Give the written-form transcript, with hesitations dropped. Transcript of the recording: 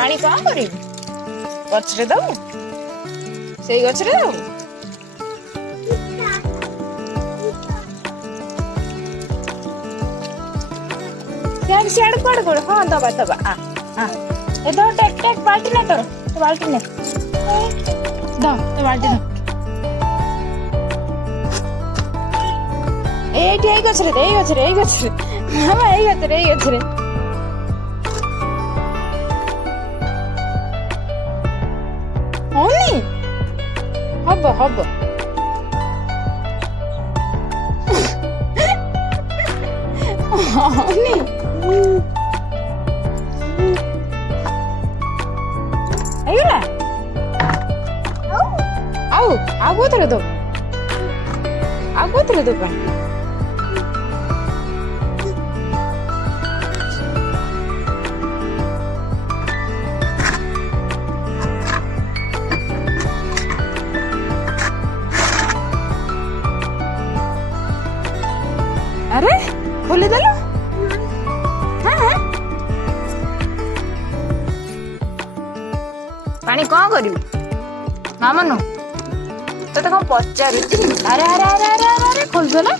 ପାଣି କଣ କରିବୁ? ଗଛରେ ଦବୁ? ସେଇ ଗଛରେ ଦବୁ? ସିଆଡେ ସିଆଡେ କୁଆଡେ କୁଆଡେ ହଁ ଦବା ଦବା ଏ ଧର ଟେକ୍ ବାଲ୍ଟି ନେ ତୋ ବାଲ୍ଟି ନେ ତୋ ବାଲ୍ଟି ଧ ଏଇଠି ଏଇ ଗଛରେ ମାମା ଏଇ ଗଛରେ ହଉନି ହବ ହଉନି ହେଇଗଲା ଆଉ କୋଉଥିରେ ଦବୁ ପାଣି? अरे खोलिदेलु पानी कौन करू मामनु तो कौन पचार अरे अरे अरे अरे अरे खोलदेला